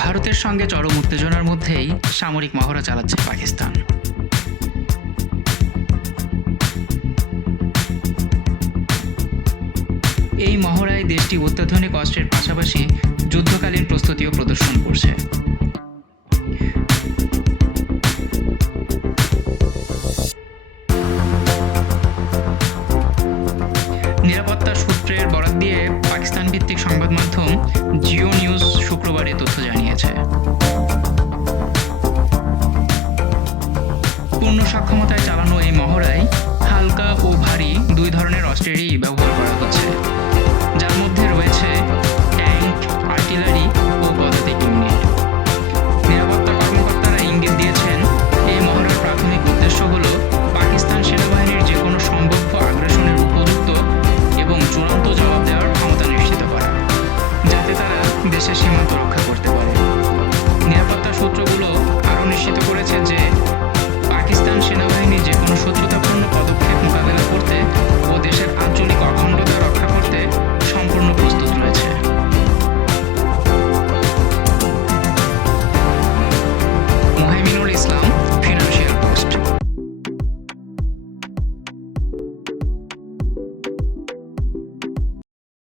ভারতের সঙ্গে চরম উত্তেজনার মধ্যেই সামরিক মহড়া চালাচ্ছে পাকিস্তান। এই মহড়ায় দেশটি অত্যাধুনিক অস্ত্রের পাশাপাশি যুদ্ধকালীন প্রস্তুতিও প্রদর্শন করছে। নিরাপত্তা সূত্রের বরাত দিয়ে পাকিস্তান ভিত্তিক সংবাদ মাধ্যম জিও নিউজ শুক্রবার এ তথ্য জানিয়েছে। পূর্ণ সক্ষমতায় চালানো এই মহড়ায় হালকা ও ভারী দুই ধরনের অস্ত্রেরই ব্যবহার করা হচ্ছে, যার মধ্যে রয়েছে ট্যাঙ্ক, আর্টিলারি ও পদাতিক ইউনিট। নিরাপত্তা কর্মকর্তারা ইঙ্গিত দিয়েছেন, এই মহড়ার প্রাথমিক উদ্দেশ্য হল পাকিস্তান সেনাবাহিনীর যে কোনো সম্ভাব্য আগ্রাসনের উপযুক্ত এবং চূড়ান্ত জবাব দেওয়ার ক্ষমতা নিশ্চিত করা, যাতে তারা দেশের সীমান্ত রক্ষা করতে পারে। নিরাপত্তা সূত্রগুলো আরও নিশ্চিত করেছে যে পাকিস্তান সেনা